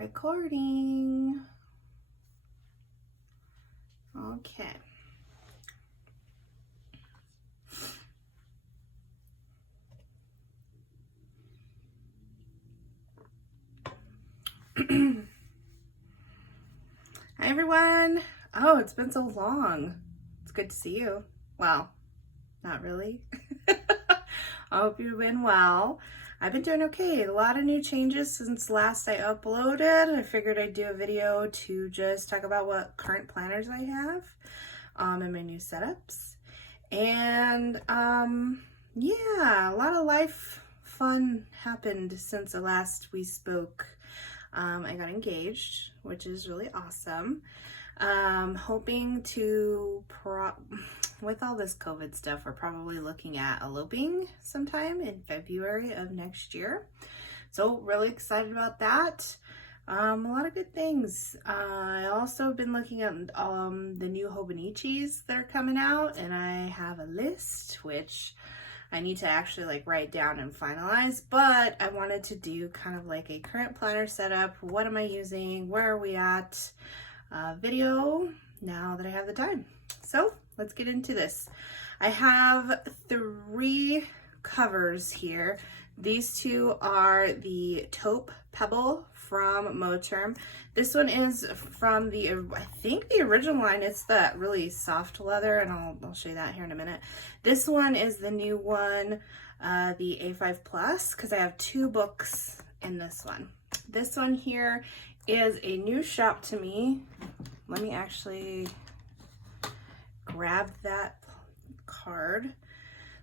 Recording. Okay. Hi everyone. Oh, it's been so long. It's good to see you. Well, not really. I hope you've been well. I've been doing okay. A lot of new changes since last I uploaded. I figured I'd do a video to just talk about what current planners I have and my new setups. And yeah, a lot of life fun happened since the last we spoke. I got engaged, which is really awesome. Hoping to, with all this COVID stuff, we're probably looking at eloping sometime in February of next year. So really excited about that. A lot of good things. I also have been looking at the new Hobonichis that are coming out, and I have a list, which I need to actually like write down and finalize, but I wanted to do kind of like a current planner setup. What am I using? Where are we at? Video now that I have the time. So let's get into this. I have 3 covers here. These 2 are the taupe pebble from Moterm. This one is from the, I think the original line. It's that really soft leather, and I'll show you that here in a minute. This one is the new one, the A5 Plus, because I have 2 books in this one. This one here is a new shop to me. Let me actually grab that card.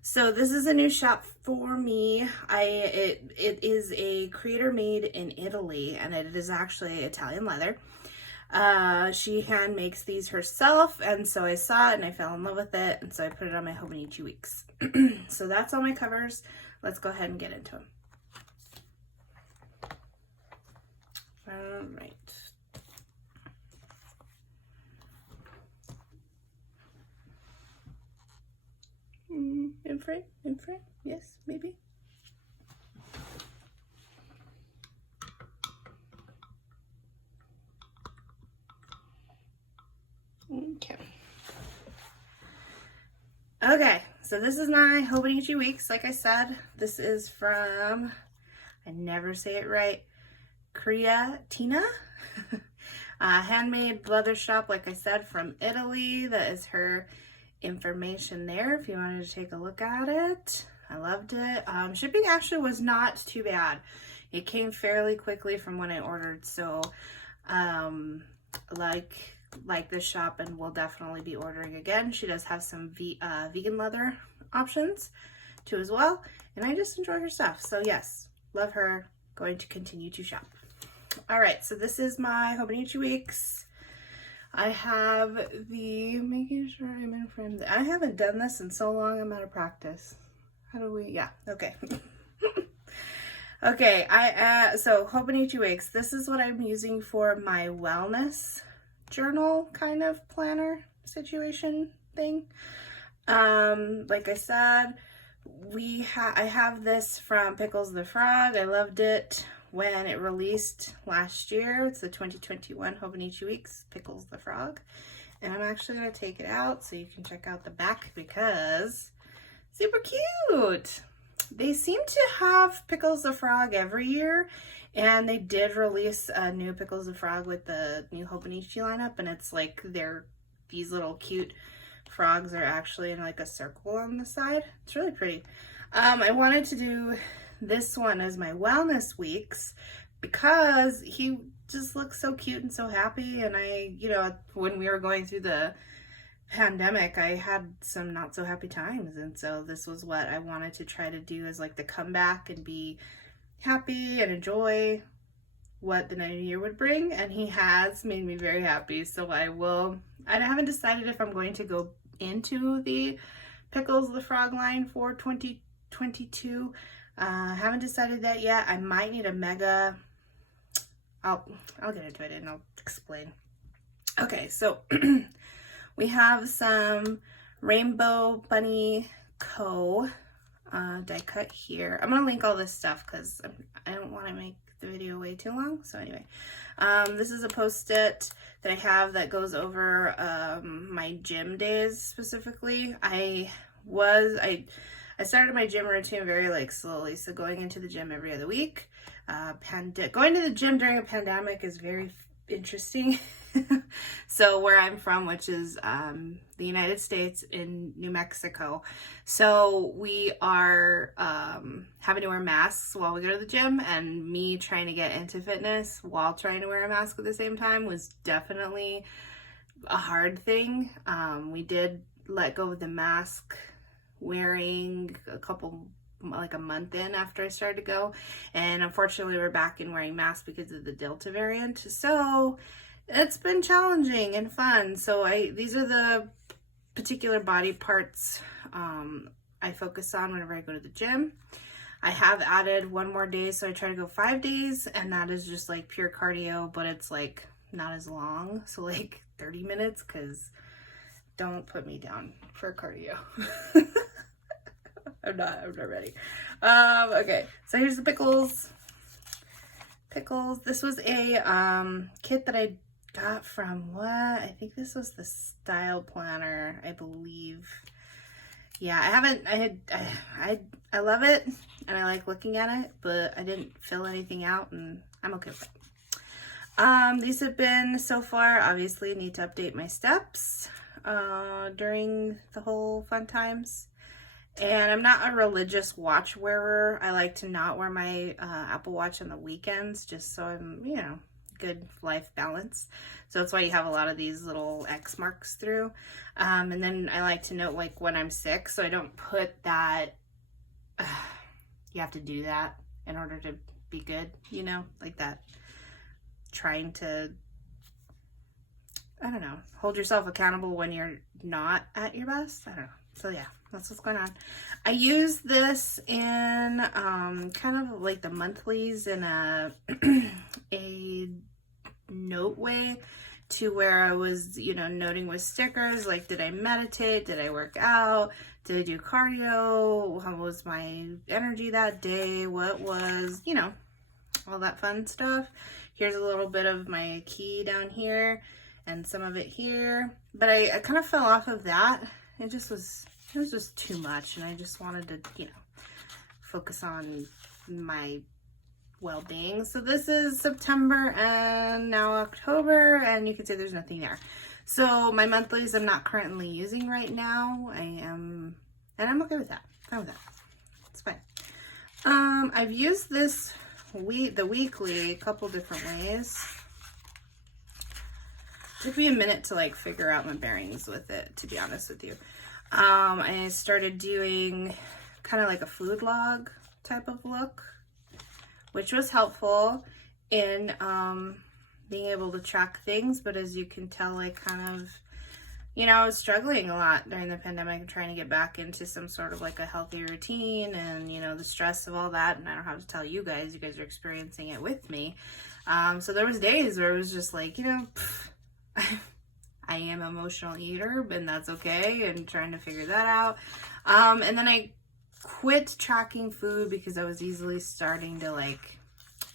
So this is a new shop for me. It is a creator made in Italy, and it is actually Italian leather. She hand makes these herself, and so I saw it and I fell in love with it, and so I put it on my Hobonichi weeks. So that's all my covers. Let's go ahead and get into them. All right. In frame, yes, maybe. Okay, so this is my Hobonichi weeks. Like I said, this is from, I never say it right, Creatina. Handmade leather shop, like I said, from Italy. That is her information there if you wanted to take a look at it. I loved it. Shipping actually was not too bad. It came fairly quickly from when I ordered, so like this shop, and we'll definitely be ordering again. She does have some vegan leather options too as well, and I just enjoy her stuff. So yes, love her. Going to continue to shop. All right, so this is my Hobonichi weeks. I have the, making sure I'm in frame. I haven't done this in so long, I'm out of practice. How do we, yeah, okay. Okay, so Hobonichi weeks. This is what I'm using for my wellness journal kind of planner situation thing. Like I said, I have this from Pickles the Frog. I loved it when it released last year. It's the 2021 Hobonichi weeks, Pickles the Frog. And I'm actually going to take it out so you can check out the back, because super cute. They seem to have Pickles the Frog every year, and they did release a new Pickles the Frog with the new Hobonichi lineup, and it's like these little cute frogs are actually in like a circle on the side. It's really pretty. I wanted to do this one as my wellness weeks because he just looks so cute and so happy, and when we were going through the pandemic, I had some not so happy times, and so this was what I wanted to try to do as like the comeback and be happy and enjoy what the new year would bring, and he has made me very happy. So I haven't decided if I'm going to go into the Pickles the Frog line for 2022. Haven't decided that yet. I might need a mega. I'll get into it and I'll explain. Okay, so we have some Rainbow Bunny Co. die cut here. I'm gonna link all this stuff because I don't want to make the video way too long. So anyway, this is a post-it that I have that goes over my gym days specifically. I started my gym routine very like slowly, so going into the gym every other week. Going to the gym during a pandemic is very interesting. So where I'm from, which is the United States in New Mexico, so we are having to wear masks while we go to the gym, and me trying to get into fitness while trying to wear a mask at the same time was definitely a hard thing. We did let go of the mask wearing like a month in after I started to go, and unfortunately we're back in wearing masks because of the Delta variant, so it's been challenging and fun. So these are the particular body parts I focus on whenever I go to the gym. I have added one more day, so I try to go 5 days, and that is just like pure cardio, but it's like not as long, so like 30 minutes, because don't put me down for cardio. I'm not ready. Okay, so here's the pickles. This was a kit that I got from I think this was the Style Planner, I believe. Yeah, I love it, and I like looking at it, but I didn't fill anything out, and I'm okay with it. These have been, so far, obviously need to update my steps during the whole fun times. And I'm not a religious watch wearer. I like to not wear my Apple Watch on the weekends, just so I'm, good life balance. So that's why you have a lot of these little X marks through. And then I like to note like when I'm sick, so I don't put that, you have to do that in order to be good, like that, trying to, I don't know, hold yourself accountable when you're not at your best. I don't know. So yeah, that's what's going on. I use this in kind of like the monthlies in a note way, to where I was, noting with stickers, like, did I meditate? Did I work out? Did I do cardio? How was my energy that day? What was, all that fun stuff. Here's a little bit of my key down here and some of it here. But I kind of fell off of that. It was just too much, and I just wanted to, focus on my well-being. So this is September and now October, and you can see there's nothing there. So my monthlies I'm not currently using right now. And I'm okay with that. Fine with that. It's fine. I've used this the weekly a couple different ways. It took me a minute to like figure out my bearings with it, to be honest with you. I started doing kind of like a food log type of look, which was helpful in being able to track things. But as you can tell, I kind of, I was struggling a lot during the pandemic, trying to get back into some sort of like a healthy routine, and the stress of all that. And I don't have to tell you guys are experiencing it with me. So there was days where it was just like, I am an emotional eater, and that's okay, and trying to figure that out. And then I quit tracking food because I was easily starting to like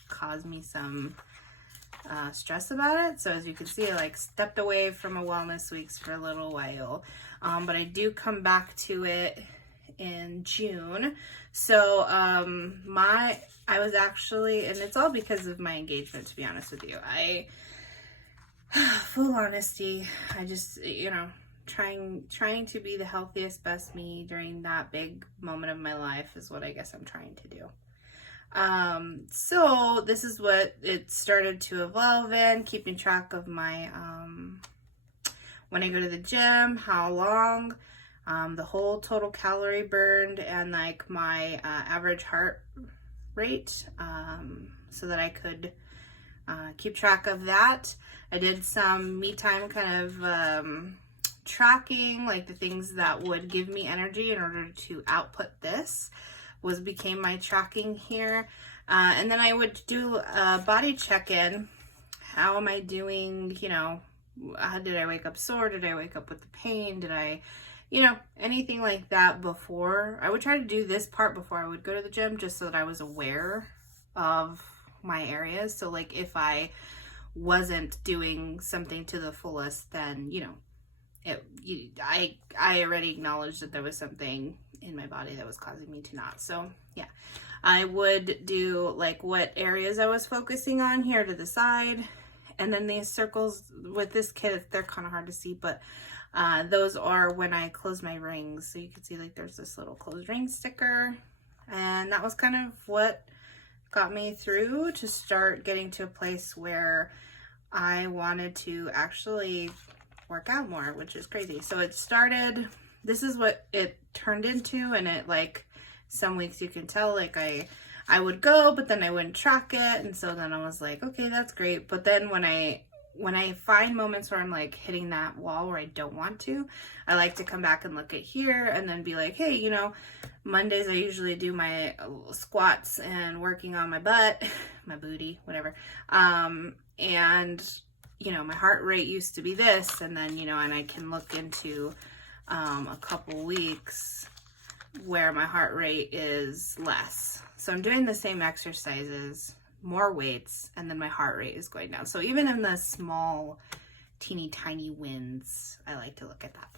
cause me some stress about it. So as you can see, I like stepped away from a wellness weeks for a little while. But I do come back to it in June. So I was actually, and it's all because of my engagement, to be honest with you. Full honesty, I just, trying to be the healthiest, best me during that big moment of my life is what I guess I'm trying to do. So this is what it started to evolve in, keeping track of my, when I go to the gym, how long, the whole total calorie burned, and like my average heart rate, so that I could keep track of that. I did some me time kind of tracking, like the things that would give me energy in order to output this became my tracking here. And then I would do a body check-in. How am I doing? How did I wake up sore? Did I wake up with the pain? Did I, anything like that before? I would try to do this part before I would go to the gym, just so that I was aware of my areas. So like if I wasn't doing something to the fullest, then, you know, I already acknowledged that there was something in my body that was causing me to not. So yeah, I would do like what areas I was focusing on here to the side. And then these circles with this kit, they're kind of hard to see, but those are when I close my rings. So you can see like there's this little closed ring sticker. And that was kind of what got me through to start getting to a place where I wanted to actually work out more, which is crazy. So it started, this is what it turned into, and it like, some weeks you can tell like I would go, but then I wouldn't track it. And so then I was like, okay, that's great. But then when I find moments where I'm like hitting that wall where I don't want to, I like to come back and look at here and then be like, hey, you know, Mondays I usually do my squats and working on my butt, my booty, whatever. And, you know, my heart rate used to be this, and then, you know, and I can look into a couple weeks where my heart rate is less. So I'm doing the same exercises, more weights, and then my heart rate is going down. So even in the small, teeny tiny wins, I like to look at that.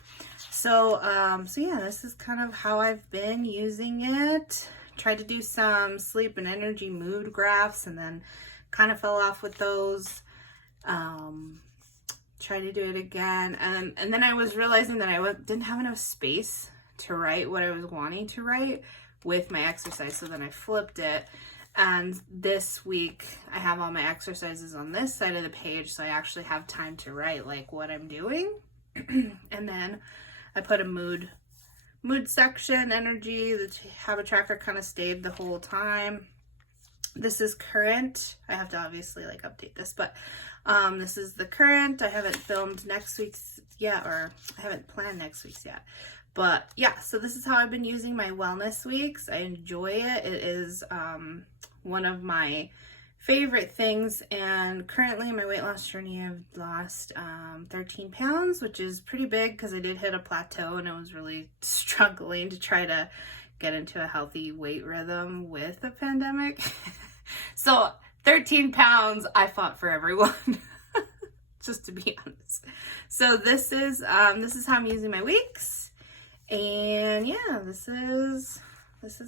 So, so yeah, this is kind of how I've been using it. Tried to do some sleep and energy mood graphs, and then kind of fell off with those. Try to do it again, and then I was realizing that I didn't have enough space to write what I was wanting to write with my exercise. So then I flipped it, and this week I have all my exercises on this side of the page, so I actually have time to write like what I'm doing. And then I put a mood section, energy. The habit tracker kind of stayed the whole time. This is current. I have to obviously like update this, but this is the current. I haven't filmed next week's yet, or I haven't planned next week's yet. But yeah, so this is how I've been using my wellness weeks. I enjoy it. It is one of my favorite things, and currently in my weight loss journey I've lost 13 pounds, which is pretty big because I did hit a plateau and I was really struggling to try to get into a healthy weight rhythm with the pandemic. So 13 pounds, I fought for everyone, just to be honest. So this is how I'm using my weeks. And yeah, this is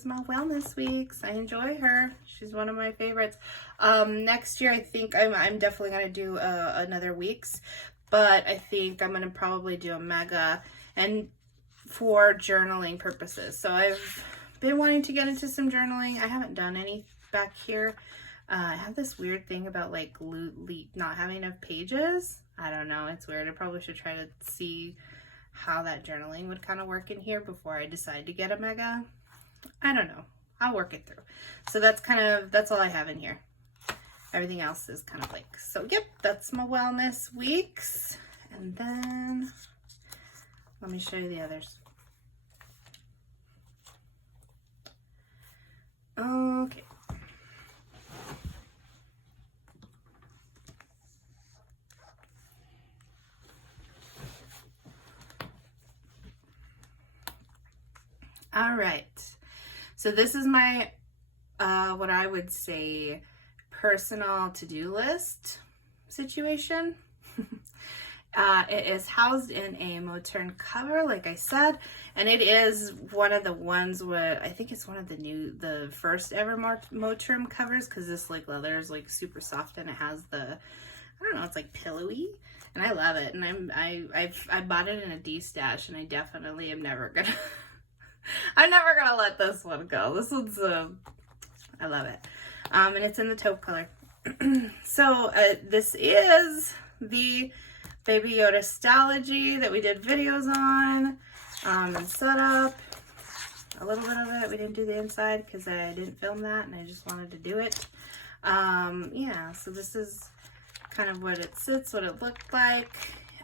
my wellness weeks. I enjoy her. She's one of my favorites. Next year, I think I'm definitely going to do another weeks, but I think I'm going to probably do a mega, and for journaling purposes. So I've been wanting to get into some journaling. I haven't done any back here. I have this weird thing about like not having enough pages. I don't know. It's weird. I probably should try to see how that journaling would kind of work in here before I decide to get a mega. I don't know. I'll work it through. So that's all I have in here. Everything else is kind of like, so yep, that's my wellness weeks. And then let me show you the others. Okay. All right. So this is my, what I would say, personal to-do list situation. It is housed in a Moturn cover, like I said, and it is one of the ones where I think it's one of the first ever Moturn covers, because this like leather is like super soft, and it has the, I don't know, it's like pillowy, and I love it. And I bought it in a D-stash, and I definitely am never gonna I'm never gonna let this one go. This one's I love it. And it's in the taupe color. So this is the Baby Yoda Stalogy that we did videos on, and set up a little bit of it. We didn't do the inside because I didn't film that, and I just wanted to do it. Yeah, so this is kind of what it sits, what it looked like.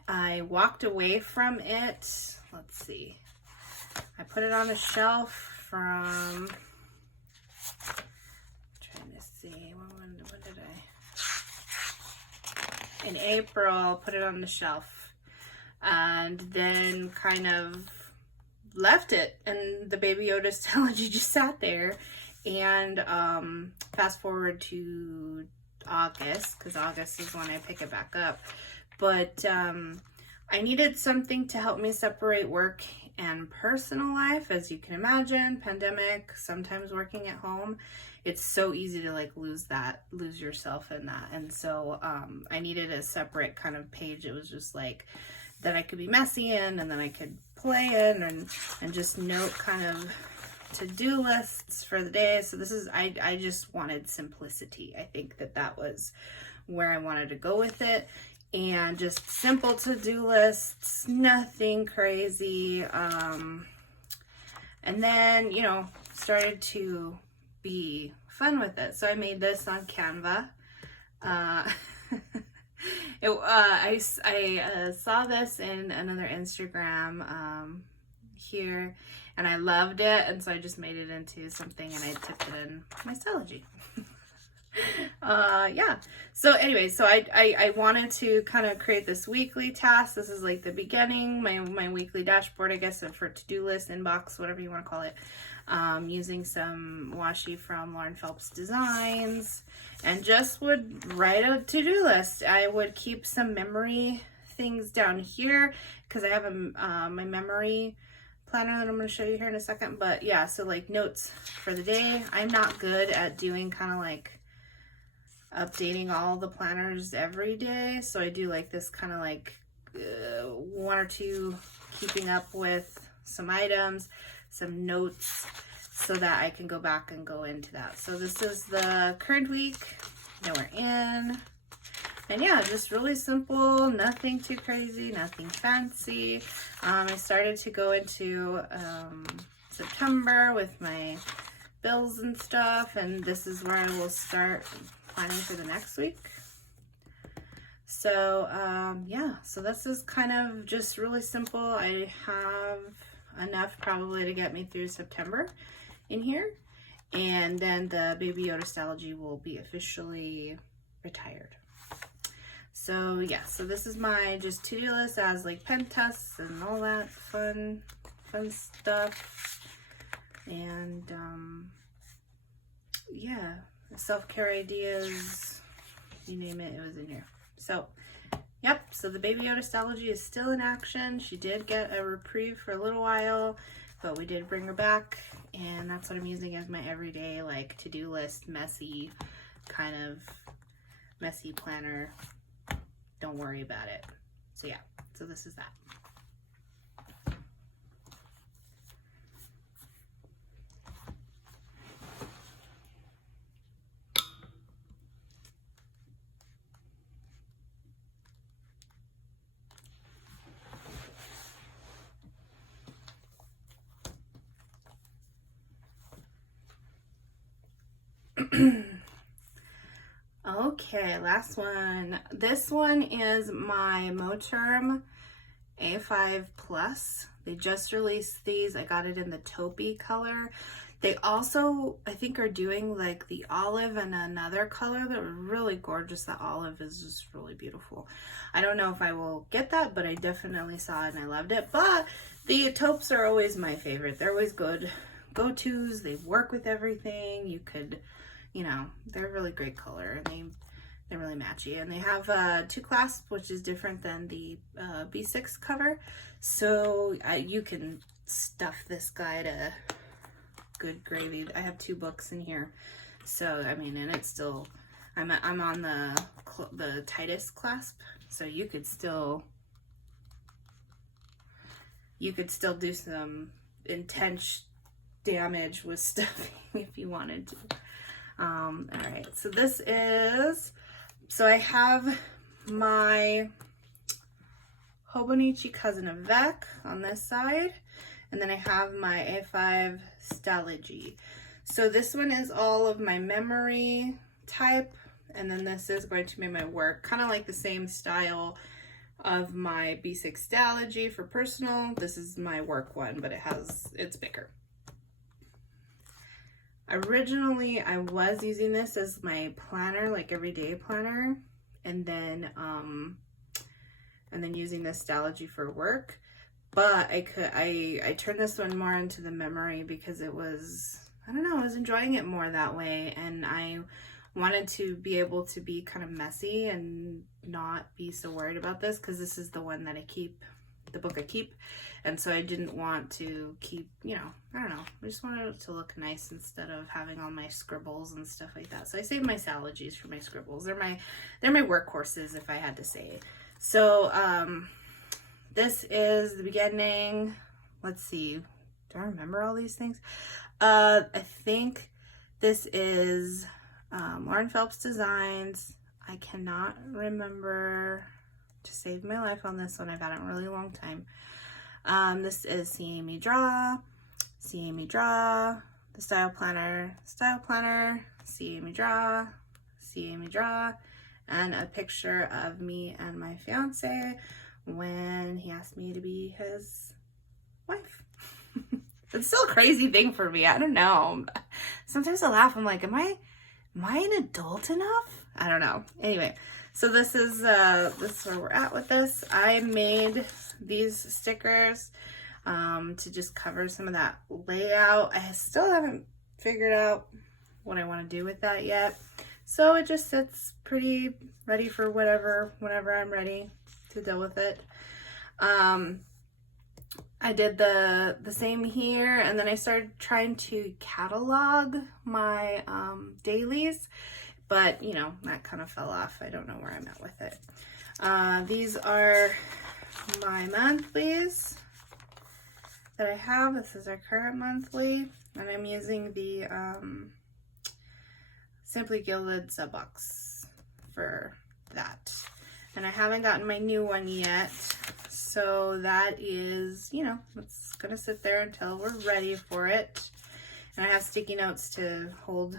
I walked away from it. Let's see. I put it on a shelf from, trying to see, when did I? In April, put it on the shelf, and then kind of left it, and the Baby Yoda Stalogy just sat there, And fast forward to August, because August is when I pick it back up. But I needed something to help me separate work and personal life. As you can imagine, pandemic, sometimes working at home, it's so easy to like lose yourself in that. And so I needed a separate kind of page. It was just like that I could be messy in, and then I could play in, and just note kind of to-do lists for the day. So this is, I just wanted simplicity. I think that was where I wanted to go with it. And just simple to-do lists, nothing crazy. And then, you know, started to be fun with it. So I made this on Canva. I saw this in another Instagram here, and I loved it, and so I just made it into something, and I tipped it in my Stalogy. Yeah, so anyway, so I wanted to kind of create this weekly task. This is like the beginning, my weekly dashboard, I guess, for to-do list, inbox, whatever you want to call it, using some washi from Lauren Phelps Designs, and just would write a to-do list. I would keep some memory things down here because I have my memory planner that I'm going to show you here in a second. But yeah, so like notes for the day. I'm not good at doing kind of like updating all the planners every day, so I do like this kind of like one or two, keeping up with some items, some notes, so that I can go back and go into that. So this is the current week that we're in, and yeah, just really simple, nothing too crazy, nothing fancy. I started to go into September with my bills and stuff, and this is where I will start planning for the next week. So yeah, so this is kind of just really simple. I have enough probably to get me through September in here, and then the Baby Yoda Stalogy will be officially retired. So yeah, so this is my just to-do list as like pen tests and all that fun stuff. And yeah, self-care ideas, you name it, it was in here. So yep, so the Baby Yoda Stalogy is still in action. She did get a reprieve for a little while, but we did bring her back, and that's what I'm using as my everyday like to-do list, messy planner. Don't worry about it. So yeah, so this is that. Okay, last one. This one is my Moterm A5 Plus. They just released these. I got it in the taupey color. They also, I think, are doing like the olive and another color that are really gorgeous. The olive is just really beautiful. I don't know if I will get that, but I definitely saw it and I loved it. But the taupes are always my favorite. They're always good go-tos. They work with everything. You could, you know, they're a really great color, and they're really matchy. And they have two clasps, which is different than the B6 cover. So you can stuff this guy to good gravy. I have 2 books in here, so I mean, and it's still, I'm on the tightest clasp, so you could still do some intense damage with stuffing if you wanted to. All right, so this is, so I have my Hobonichi cousin Avec on this side, and then I have my A5 Stalogy. So this one is all of my memory type, and then this is going to be my work, kind of like the same style of my B6 Stalogy for personal. This is my work one, but it's bigger. Originally, I was using this as my planner, like everyday planner, and then using this Stalogy for work. But I turned this one more into the memory because it was I don't know, I was enjoying it more that way, and I wanted to be able to be kind of messy and not be so worried about this, because this is the one that I keep, the book I keep, and so I didn't want to keep, you know, I don't know, I just wanted it to look nice instead of having all my scribbles and stuff like that. So I saved my Stalogies for my scribbles. They're my workhorses, if I had to say. So this is the beginning. Let's see, do I remember all these things? I think this is Lauren Phelps Designs. I cannot remember to save my life on this one. I've had it a really long time. This is Seeing Me Draw, Seeing Me Draw, the Style Planner, Seeing Me Draw, Seeing Me Draw, and a picture of me and my fiance when he asked me to be his wife. It's still a crazy thing for me. I don't know. Sometimes I laugh. I'm like, am I an adult enough? I don't know. Anyway, so this is where we're at with this. I made these stickers to just cover some of that layout. I still haven't figured out what I want to do with that yet. So it just sits pretty ready for whenever I'm ready to deal with it. I did the same here, and then I started trying to catalog my dailies, but you know, that kind of fell off. I don't know where I'm at with it. These are my monthlies that I have. This is our current monthly, and I'm using the Simply Gilded sub box for that. And I haven't gotten my new one yet, so that is, you know, it's gonna sit there until we're ready for it. And I have sticky notes to hold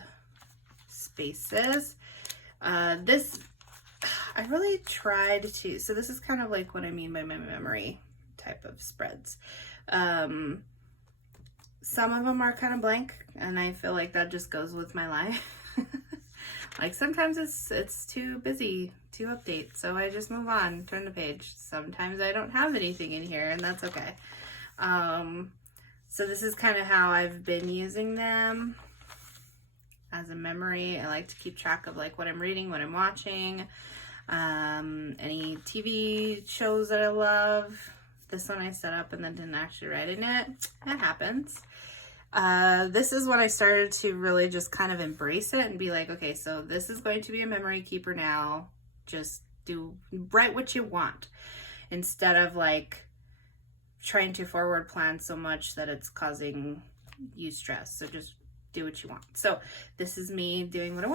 spaces. This, I really tried to, so this is kind of like what I mean by my memory type of spreads. Some of them are kind of blank, and I feel like that just goes with my life. Like sometimes it's too busy to update, so I just move on, turn the page. Sometimes I don't have anything in here, and that's okay. So this is kind of how I've been using them as a memory. I like to keep track of like what I'm reading, what I'm watching, any TV shows that I love. This one I set up and then didn't actually write in it. That happens. This is when I started to really just kind of embrace it and be like, okay, so this is going to be a memory keeper now. Just write what you want instead of like trying to forward plan so much that it's causing you stress. So just do what you want. So this is me doing what I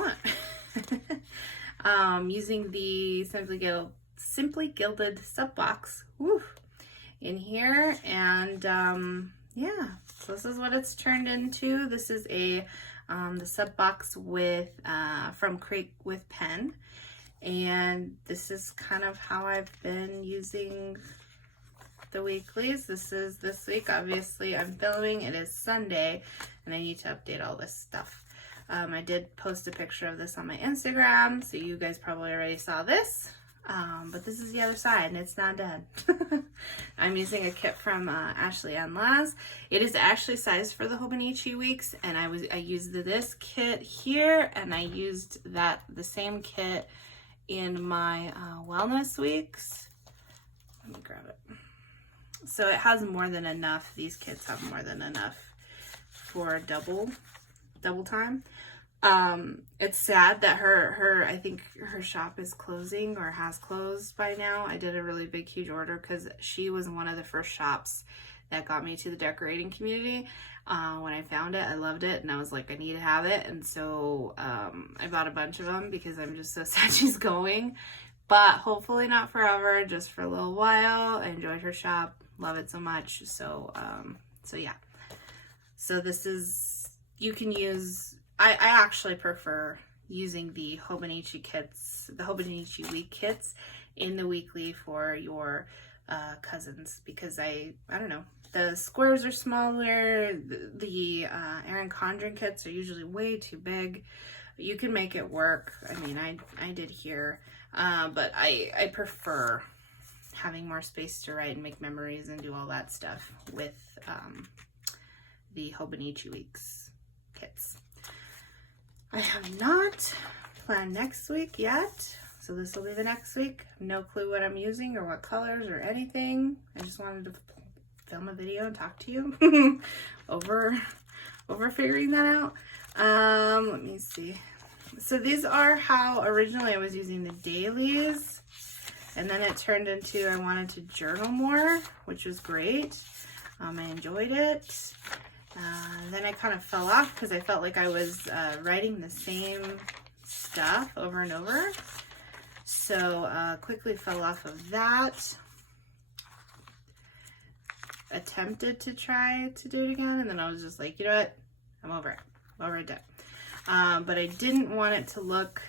want. Using the Simply Gilded sub box in here, and yeah, so this is what it's turned into. This is a the sub box with from Create with Pen, and this is kind of how I've been using the weeklies. This is this week. Obviously, I'm filming. It is Sunday, and I need to update all this stuff. I did post a picture of this on my Instagram, so you guys probably already saw this. But this is the other side, and it's not dead. I'm using a kit from Ashley and Laz. It is actually sized for the Hobonichi weeks, and I used this kit here, and I used the same kit in my wellness weeks. Let me grab it. So it has more than enough. These kits have more than enough for double time. It's sad that I think her shop is closing or has closed by now. I did a really big, huge order because she was one of the first shops that got me to the decorating community. When I found it, I loved it, and I was like, I need to have it. And so, I bought a bunch of them because I'm just so sad she's going, but hopefully not forever, just for a little while. I enjoyed her shop, love it so much. So, so yeah. So this is, you can use, I actually prefer using the Hobonichi kits, the Hobonichi week kits in the weekly for your cousins, because I don't know, the squares are smaller, the Erin Condren kits are usually way too big. You can make it work. I mean, I did here, but I prefer having more space to write and make memories and do all that stuff with the Hobonichi weeks kits. I have not planned next week yet, so this will be the next week. No clue what I'm using or what colors or anything. I just wanted to film a video and talk to you over figuring that out. Let me see. So these are how originally I was using the dailies, and then it turned into I wanted to journal more, which was great. I enjoyed it. Then I kind of fell off because I felt like I was writing the same stuff over and over. So quickly fell off of that. Attempted to try to do it again, and then I was just like, you know what? I'm over it. Over it. But I didn't want it to look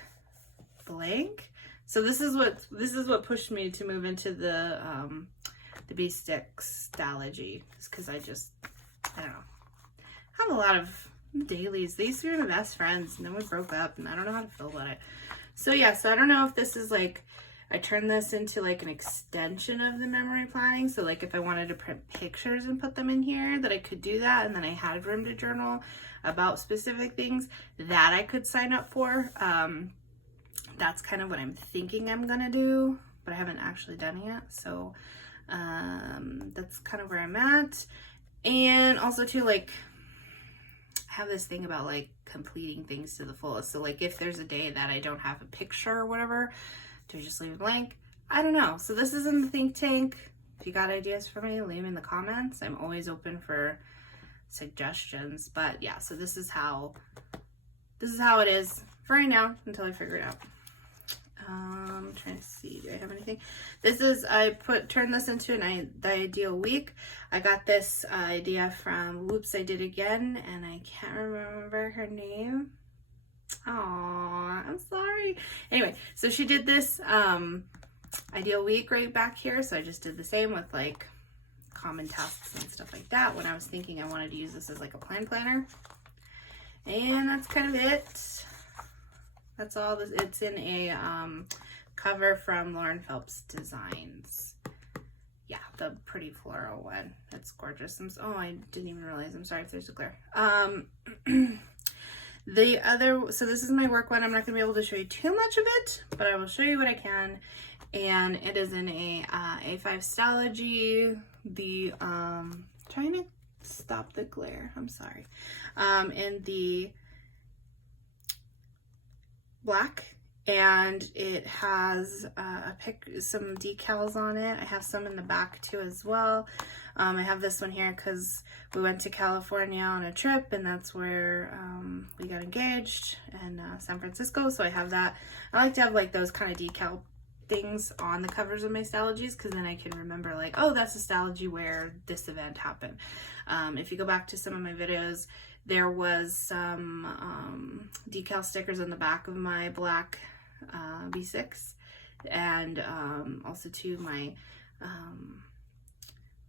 blank. So this is what pushed me to move into the Bee Sticks Stalogy, because I don't know. I have a lot of dailies. They used to be my best friends, and then we broke up, and I don't know how to feel about it. So yeah, so I don't know if this is like, I turned this into like an extension of the memory planning. So like if I wanted to print pictures and put them in here, that I could do that, and then I had room to journal about specific things that I could sign up for. That's kind of what I'm thinking I'm gonna do, but I haven't actually done it yet. So that's kind of where I'm at. And also too, like, I have this thing about like completing things to the fullest. So like if there's a day that I don't have a picture or whatever, do I just leave it blank? I don't know. So this is in the think tank. If you got ideas for me, leave them in the comments. I'm always open for suggestions. But yeah, so this is how it is for right now until I figure it out. I'm trying to see, do I have anything? This is, turned this into the ideal week. I got this idea from Whoops, I Did Again, and I can't remember her name. Aw, I'm sorry. Anyway, so she did this ideal week right back here. So I just did the same with like common tasks and stuff like that when I was thinking I wanted to use this as like a planner. And that's kind of it. That's all this. It's in a cover from Lauren Phelps Designs. Yeah, the pretty floral one. It's gorgeous. Oh, I didn't even realize. I'm sorry if there's a glare. The other, so this is my work one. I'm not going to be able to show you too much of it, but I will show you what I can. And it is in a A5 Stalogy. The, trying to stop the glare. I'm sorry. In the black, and it has some decals on it. I have some in the back too as well. I have this one here because we went to California on a trip, and that's where we got engaged in San Francisco. So I have that. I like to have like those kind of decal things on the covers of my Stalogies, because then I can remember like, oh, that's a Stalogy where this event happened. If you go back to some of my videos, there was some decal stickers on the back of my black B6, and also to my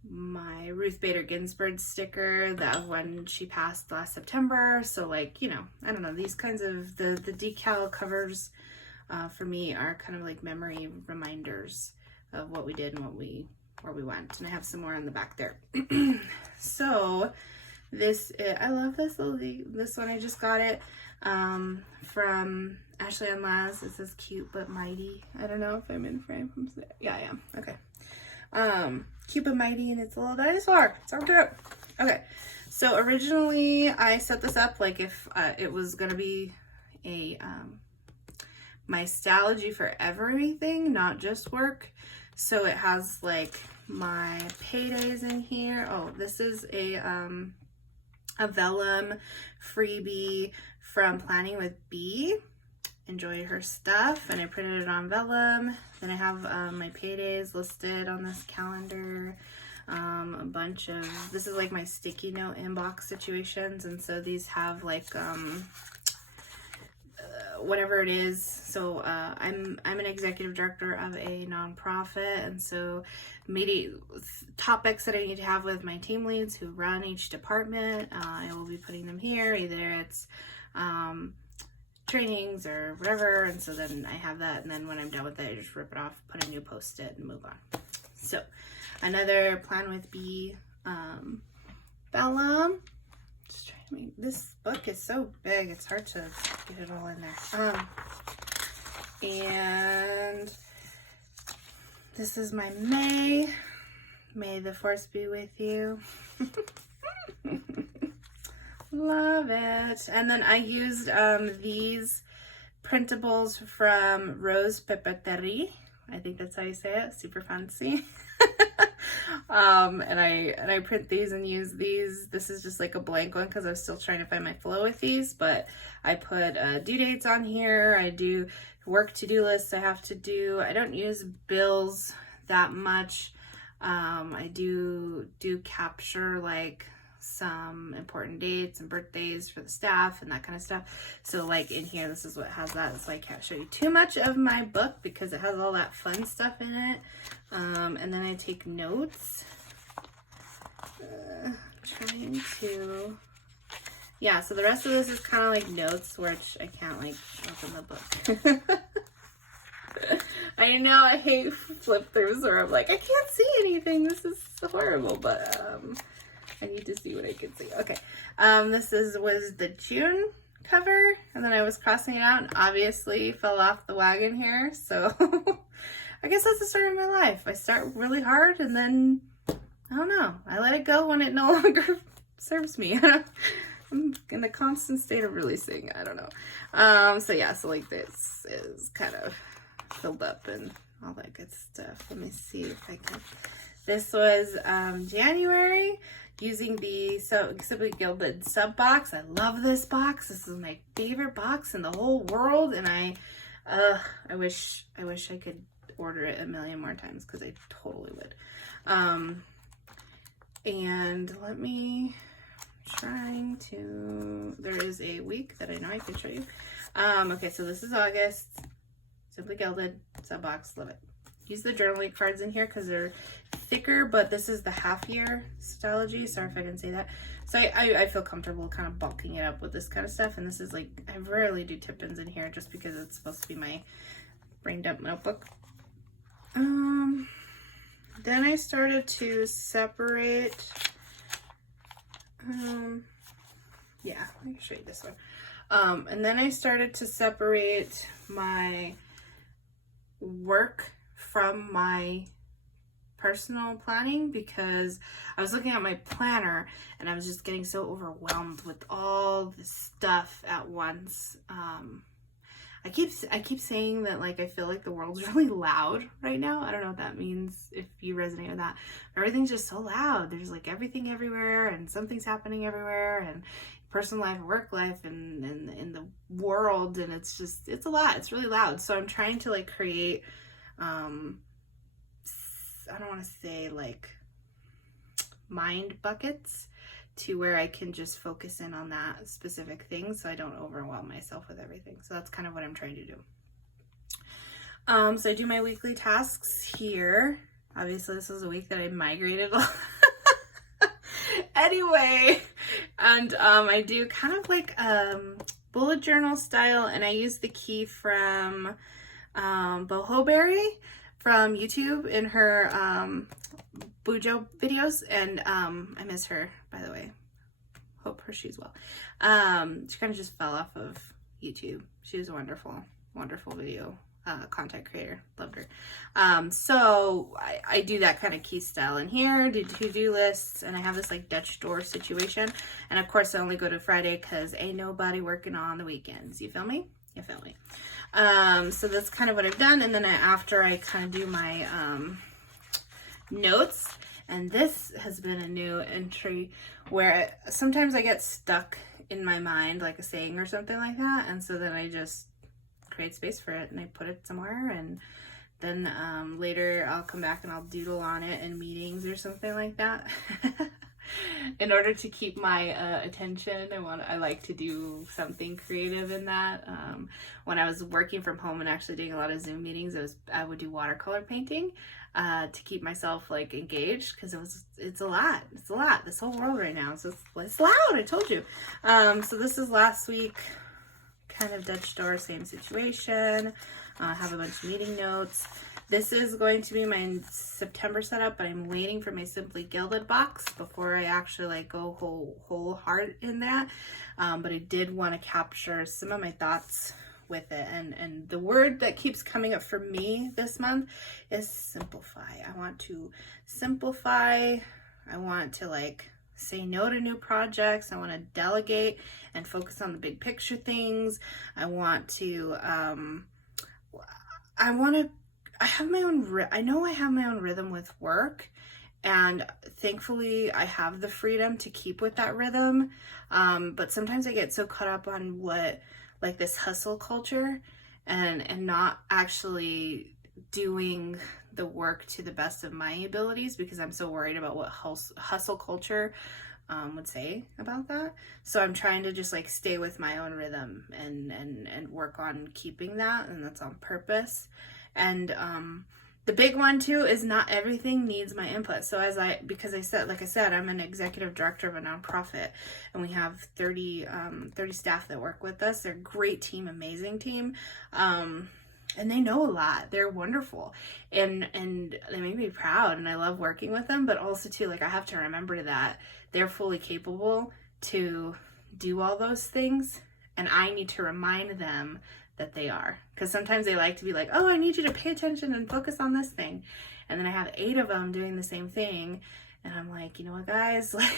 my Ruth Bader Ginsburg sticker that when she passed last September. So like, you know, I don't know, these kinds of the decal covers for me are kind of like memory reminders of what we did and where we went. And I have some more on the back there. So this, I love this one. I just got it from Ashley and Laz. It says cute but mighty. I don't know if I'm in frame. Yeah, I am. Okay. Cute but mighty, and it's a little dinosaur. So cute. Okay. So originally I set this up like if it was gonna be a my Stalogy for everything, not just work. So it has like my paydays in here. Oh, this is a vellum freebie from Planning with Bee. Enjoy her stuff, and I printed it on vellum. Then I have my paydays listed on this calendar. A bunch of, this is like my sticky note inbox situations, and so these have like whatever it is. So I'm an executive director of a nonprofit, and so topics that I need to have with my team leads who run each department, I will be putting them here. Either it's trainings or whatever, and so then I have that, and then when I'm done with it, I just rip it off, put a new post-it, and move on. So another Plan with Bee vellum, Just trying to make, this book is so big, it's hard to get it all in there. And this is my May. May the force be with you. Love it. And then I used these printables from Rose Papeterie. I think that's how you say it. Super fancy. And I print these and use these. This is just like a blank one because I was still trying to find my flow with these, but I put due dates on here. I do work to-do lists I have to do. I don't use bills that much. I do capture like some important dates and birthdays for the staff and that kind of stuff. So like in here, this is what has that. So I can't show you too much of my book because it has all that fun stuff in it. And then I take notes. Trying to, yeah, so the rest of this is kind of like notes, which I can't like open the book. I know, I hate flip throughs where I'm like, I can't see anything. This is horrible, but I need to see what I can see. Okay, this was the June cover, and then I was crossing it out and obviously fell off the wagon here. So I guess that's the start of my life. I start really hard and then, I don't know, I let it go when it no longer serves me. I'm in a constant state of releasing. I don't know. So yeah, so like this is kind of filled up and all that good stuff. Let me see if I can. This was January, using the Simply Gilded sub box. I love this box. This is my favorite box in the whole world, and I wish I could order it a million more times because I totally would. And let me there is a week that I know I can show you. Okay, so this is August. Simply Gilded sub box, love it. Use the journaling cards in here because they're thicker, but this is the half year Stalogy. Sorry if I didn't say that. So I feel comfortable kind of bulking it up with this kind of stuff. And this is like, I rarely do tip-ins in here just because it's supposed to be my brain dump notebook. Then I started to separate, yeah, let me show you this one. And then I started to separate my work from my personal planning because I was looking at my planner and I was just getting so overwhelmed with all this stuff at once. I keep saying that, like, I feel like the world's really loud right now. I don't know what that means, if you resonate with that. Everything's just so loud. There's like everything everywhere and something's happening everywhere, and personal life, work life, and in the world, and it's a lot. It's really loud. So I'm trying to like create, I don't want to say like mind buckets, to where I can just focus in on that specific thing so I don't overwhelm myself with everything. So that's kind of what I'm trying to do. So I do my weekly tasks here. Obviously this was a week that I migrated anyway, and I do kind of like bullet journal style, and I use the key from Bohoberry from YouTube in her Bujo videos, and I miss her, by the way. Hope she's well. She kind of just fell off of YouTube. She was a wonderful video content creator. Loved her. So I do that kind of key style in here, do to-do lists, and I have this like Dutch door situation, and of course I only go to Friday because ain't nobody working on the weekends. You feel me? You feel me? So that's kind of what I've done, and then after I kind of do my notes, and this has been a new entry where sometimes I get stuck in my mind, like a saying or something like that, and so then I just create space for it and I put it somewhere, and then later I'll come back and I'll doodle on it in meetings or something like that. In order to keep my attention, I like to do something creative in that. When I was working from home and actually doing a lot of Zoom meetings, I would do watercolor painting to keep myself like engaged, because it's a lot. This whole world right now, so it's loud. I told you. So this is last week, kind of Dutch door, same situation. I have a bunch of meeting notes. This is going to be my September setup, but I'm waiting for my Simply Gilded box before I actually like go whole heart in that. But I did want to capture some of my thoughts with it, and the word that keeps coming up for me this month is simplify. I want to simplify. I want to like say no to new projects. I want to delegate and focus on the big picture things. I want to I have my own I know I have my own rhythm with work, and thankfully I have the freedom to keep with that rhythm. But sometimes I get so caught up on what like this hustle culture and not actually doing the work to the best of my abilities because I'm so worried about what hustle culture would say about that. So I'm trying to just like stay with my own rhythm and work on keeping that, and that's on purpose. And the big one too is not everything needs my input. So because I said, I'm an executive director of a nonprofit, and we have 30 staff that work with us. They're a great team, amazing team. And they know a lot. They're wonderful. And they make me proud, and I love working with them, but also too, like I have to remember that they're fully capable to do all those things. And I need to remind them that they are, because sometimes they like to be like, oh, I need you to pay attention and focus on this thing, and then I have 8 of them doing the same thing, and I'm like, you know what, guys, like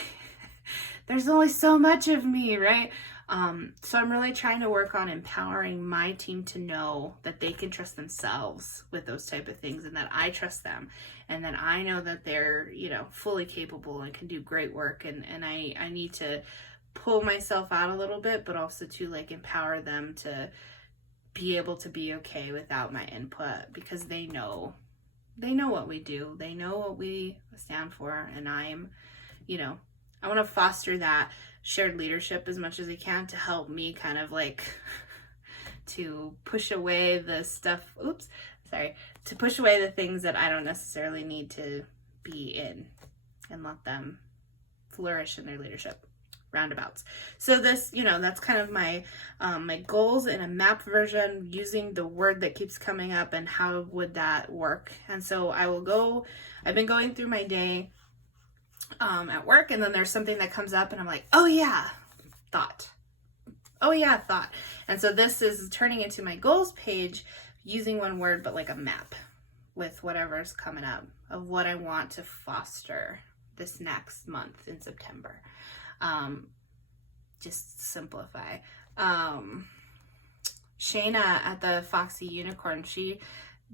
there's only so much of me, right? So I'm really trying to work on empowering my team to know that they can trust themselves with those type of things, and that I trust them, and that I know that they're, you know, fully capable and can do great work, and I need to pull myself out a little bit, but also to like empower them to be able to be okay without my input, because they know what we do, they know what we stand for, and I'm, you know, I want to foster that shared leadership as much as I can to help me kind of like to push away the stuff, to push away the things that I don't necessarily need to be in, and let them flourish in their leadership. Roundabouts. So this, you know, that's kind of my my goals in a map version, using the word that keeps coming up and how would that work. And so I've been going through my day at work, and then there's something that comes up and I'm like, oh yeah, thought. And so this is turning into my goals page using one word, but like a map with whatever's coming up of what I want to foster this next month in September. Just simplify. Shayna at the Foxy Unicorn, she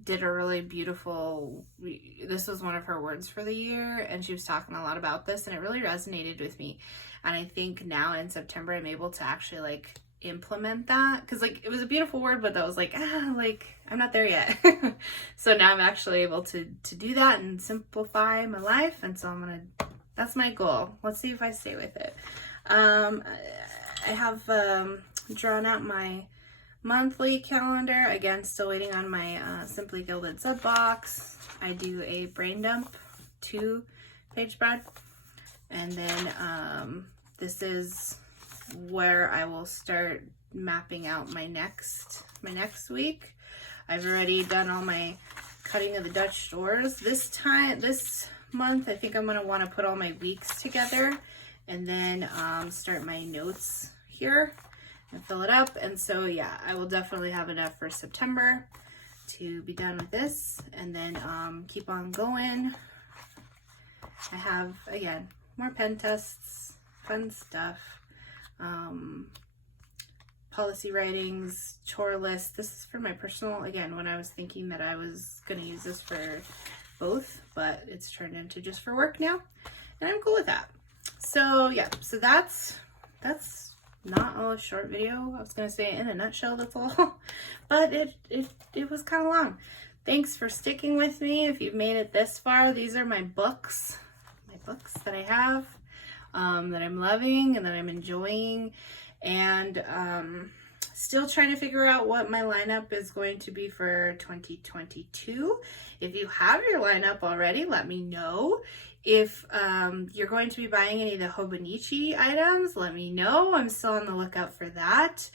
did a really beautiful, this was one of her words for the year, and she was talking a lot about this, and it really resonated with me. And I think now in September I'm able to actually like implement that, because like it was a beautiful word, but that was like I'm not there yet. So now I'm actually able to do that and simplify my life, and so that's my goal. Let's see if I stay with it. I have drawn out my monthly calendar. Again, still waiting on my Simply Gilded sub box. I do a brain dump 2-page spread, and then this is where I will start mapping out my next week. I've already done all my cutting of the Dutch doors. This month I think I'm going to want to put all my weeks together, and then start my notes here and fill it up. And so yeah, I will definitely have enough for September to be done with this, and then keep on going. I have, again, more pen tests, fun stuff, policy writings, chore lists. This is for my personal, again, when I was thinking that I was going to use this for both, but it's turned into just for work now, and I'm cool with that. So yeah, so that's not a short video. I was gonna say in a nutshell, that's all, but it was kind of long. Thanks for sticking with me. If you've made it this far, these are my books that I have, that I'm loving and that I'm enjoying, and still trying to figure out what my lineup is going to be for 2022. If you have your lineup already, let me know. If you're going to be buying any of the Hobonichi items, let me know. I'm still on the lookout for that.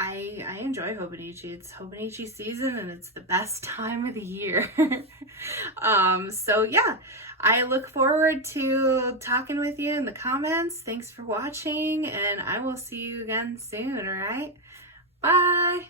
I enjoy Hobonichi. It's Hobonichi season and it's the best time of the year. So yeah, I look forward to talking with you in the comments. Thanks for watching, and I will see you again soon, all right? Bye!